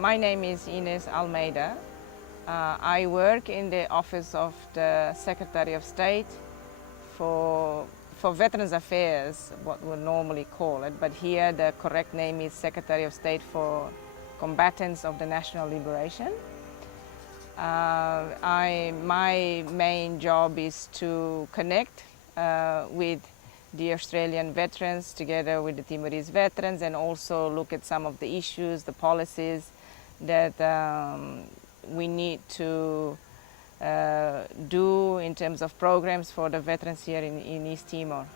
My name is Ines Almeida. I work in the office of the Secretary of State for Veterans Affairs, what we normally call it, but here the correct name is Secretary of State for Combatants of the National Liberation. My main job is to connect with the Australian veterans together with the Timorese veterans, and also look at some of the issues, the policies that we need to do in terms of programs for the veterans here in East Timor.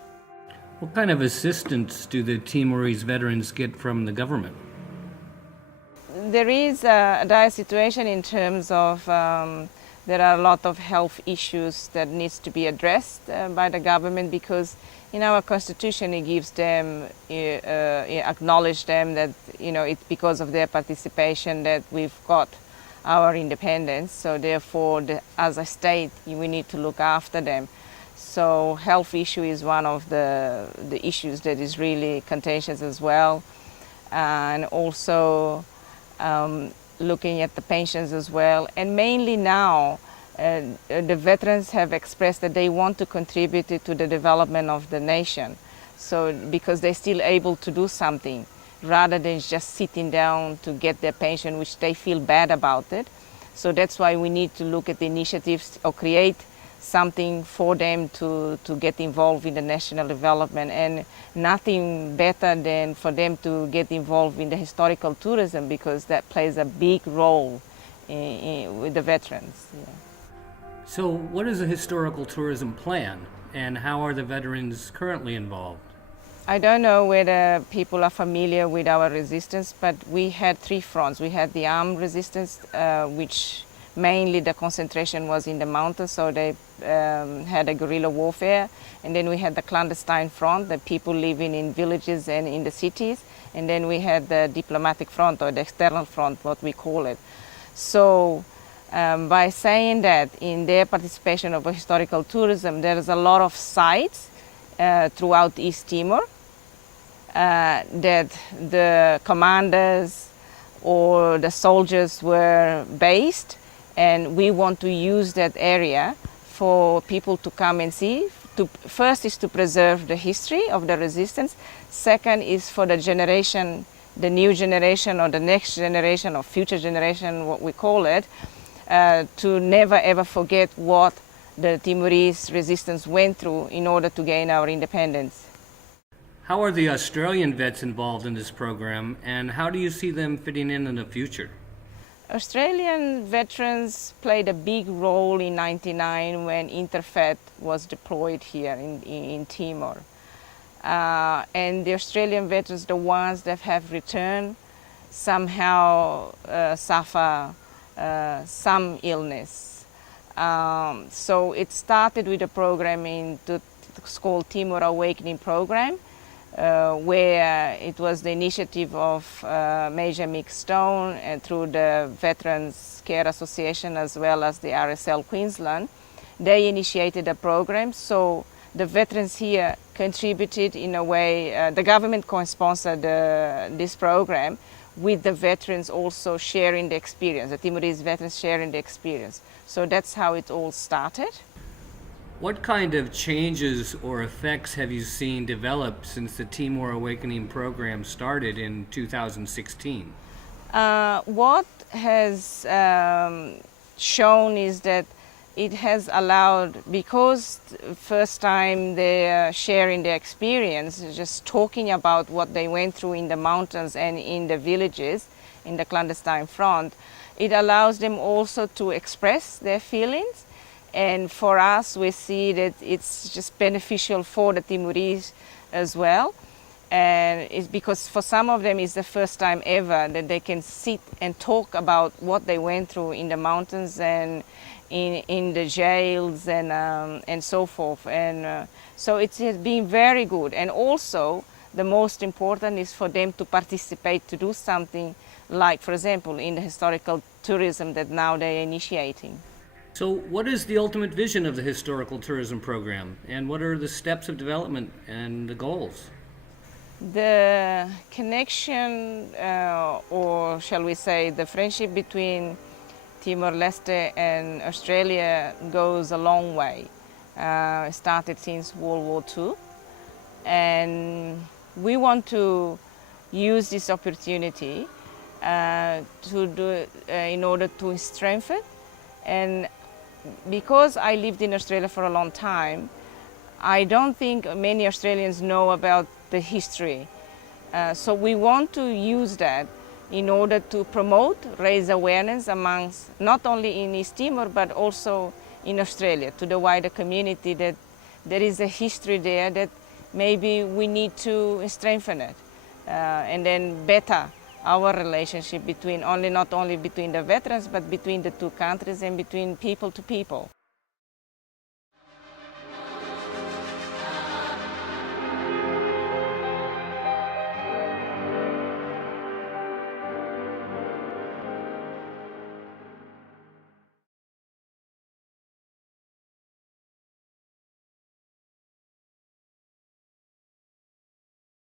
What kind of assistance do the Timorese veterans get from the government? There is a dire situation in terms of there are a lot of health issues that needs to be addressed by the government, because in our constitution it gives them, acknowledge them that it's because of their participation that we've got our independence. So therefore, as a state, we need to look after them. So health issue is one of the issues that is really contentious as well, and also looking at the pensions as well. And mainly now, the veterans have expressed that they want to contribute to the development of the nation. So because they're still able to do something, rather than just sitting down to get their pension, which they feel bad about it. So that's why we need to look at the initiatives or create something for them to get involved in the national development, and nothing better than for them to get involved in the historical tourism, because that plays a big role with the veterans. Yeah. So what is a historical tourism plan, and how are the veterans currently involved? I don't know whether people are familiar with our resistance, but we had three fronts. We had the armed resistance, which mainly the concentration was in the mountains, so they had a guerrilla warfare. And then we had the clandestine front, the people living in villages and in the cities. And then we had the diplomatic front, or the external front, what we call it. So by saying that in their participation of historical tourism, there is a lot of sites throughout East Timor that the commanders or the soldiers were based, and we want to use that area for people to come and see. First is to preserve the history of the resistance. Second is for the generation, the new generation or the next generation or future generation, what we call it, to never ever forget what the Timorese resistance went through in order to gain our independence. How are the Australian vets involved in this program, and how do you see them fitting in the future? Australian veterans played a big role in '99 when Interfet was deployed here in Timor. And the Australian veterans, the ones that have returned, somehow suffer some illness. So it started with a program it's called Timor Awakening Program, where it was the initiative of Major Mick Stone, and through the Veterans Care Association as well as the RSL Queensland. They initiated a program, so the veterans here contributed in a way. The government co-sponsored this program, with the veterans also sharing the experience, the Timorese veterans sharing the experience. So that's how it all started. What kind of changes or effects have you seen develop since the Timor Awakening program started in 2016? What has shown is that it has allowed, because first time they're sharing their experience, just talking about what they went through in the mountains and in the villages, in the clandestine front, it allows them also to express their feelings. And for us, we see that it's just beneficial for the Timorese as well. And it's because for some of them it's the first time ever that they can sit and talk about what they went through in the mountains and in the jails and so forth. And so it has been very good. And also the most important is for them to participate, to do something like, for example, in the historical tourism that now they're initiating. So what is the ultimate vision of the historical tourism program, and what are the steps of development and the goals? The connection, or shall we say the friendship between Timor-Leste and Australia goes a long way. It started since World War II, and we want to use this opportunity in order to strengthen. And because I lived in Australia for a long time, I don't think many Australians know about the history. So we want to use that in order to promote, raise awareness amongst, not only in East Timor, but also in Australia, to the wider community, that there is a history there that maybe we need to strengthen it, and then better our relationship between not only between the veterans, but between the two countries and between people to people.